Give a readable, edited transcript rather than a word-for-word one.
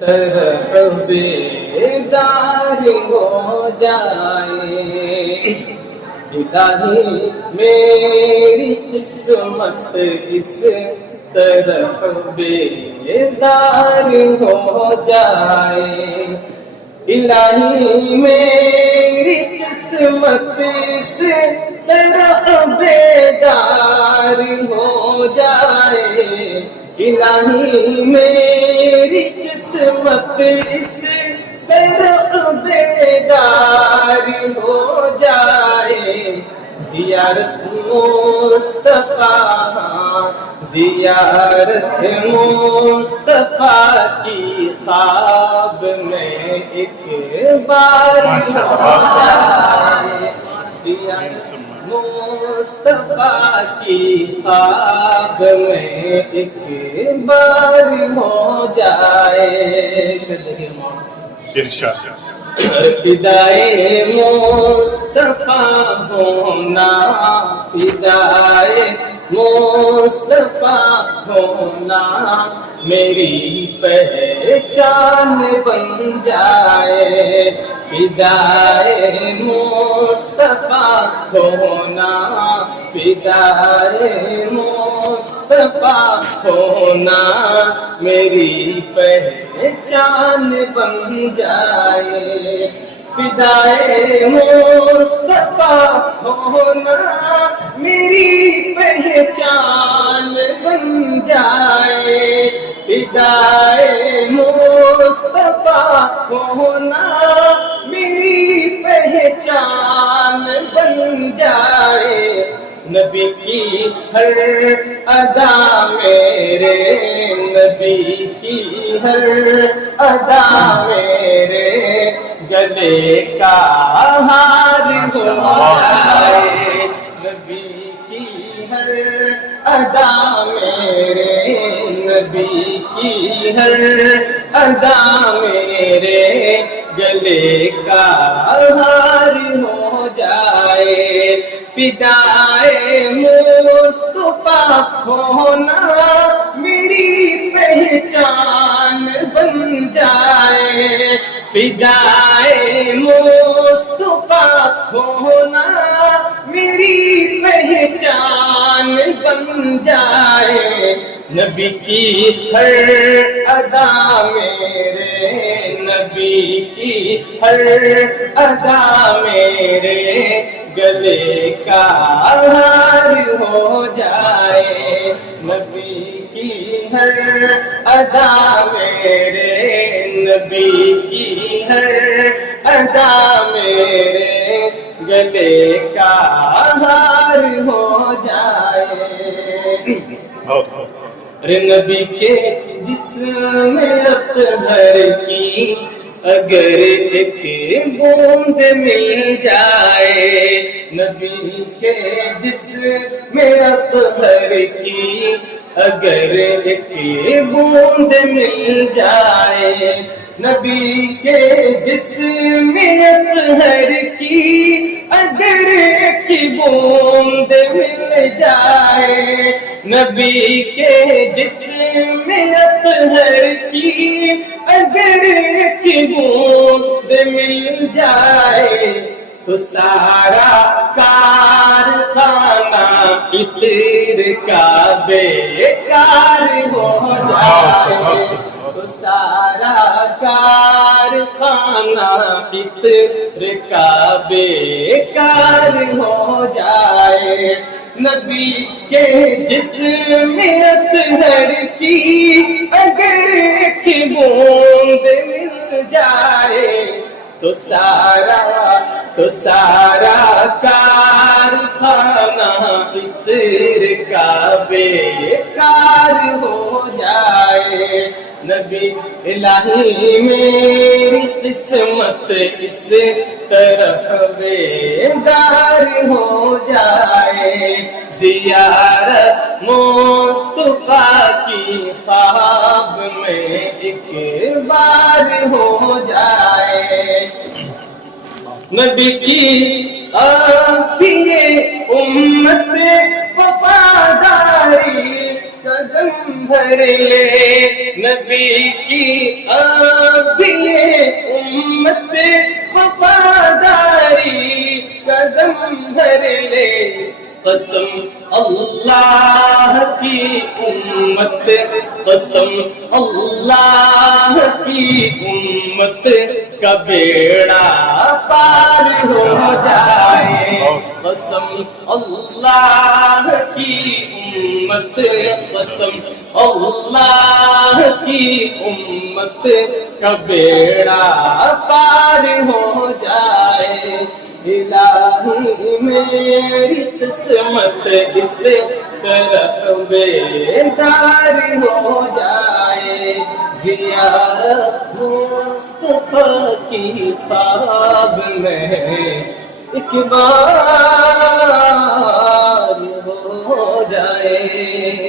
طرح بیدار ہو جائے، الہی میری قسمت اس طرح بیدار ہو جائے، الہی میری قسمت اس طرح بیدار ہو جائے، الہی میری قسمت اس طرح بیدار ہو جائے، زیارت مصطفیٰ زیارت مصطفیٰ کی خواب میں ایک بار ہو جائے، زیارت مصطفیٰ کی خواب میں ایک بار ہو جائے، فدائے مصطفیٰ ہونا، فدائے مصطفیٰ ہونا میری پہچان بن جائے، فدائے مصطفیٰ ہونا، فدائے مصطفیٰ ہونا میری پہچان بن جائے، فدائے مصطفیٰ ہونا میری پہچان بن جائے، فدائے مصطفیٰ ہونا میری پہچان بن جائے، نبی کی ہر ادا میرے، نبی کی ہر ادا میرے گلے کا ہار ہو جائے، نبی کی ہر ادا میرے، نبی کی ہر ادا میرے گلے کا ہار ہو جائے، فدائے مصطفیٰ ہونا میری پہچان بن جائے، فدائے مصطفیٰ ہونا میری پہچان بن جائے، نبی کی ہر ادا میرے، نبی کی ہر ادا میرے گلے کا ہار ہو جائے، نبی کی ہر ادا میرے، نبی کی ہر ادا میرے گلے کا ہار ہو جائے، ارے نبی کے جسم اطہر کی اگر ایک بوند مل جائے، نبی کے جسم اطہر کی اگر ایک بوند مل جائے، نبی کے جسم اطہر کی اگر ایک بوند مل جائے، نبی کے جسم اطہر کی اگر ایک بوند مل جائے، تو سارا کارخانہ عطر کا بیکار ہو جائے، تو سارا کارخانہ عطر کا بیکار ہو جائے، نبی کے جسم اطہر کی اگر ایک بوند مل جائے، تو سارا کارخانہ عطر کا بیکار ہو جائے، نبی الہی میری قسمت اس طرح بیدار ہو جائے، زیارت مصطفیٰ کی خواب میں ایک بار ہو جائے، نبی کی آپ یہ امت وفاداری قدم بھر لے نبی کی آبیے امت وفاداری قدم بھر لے قسم اللہ کی امت قسم اللہ کی امت کا بیڑا پار ہو جائے قسم اللہ کی امت قسم اللہ کی امت کا بیڑا پار ہو جائے الہی میری قسمت اس طرح بیدار ہو جائے زیارت مصطفیٰ کی خواب میں ایک بار ہو جائے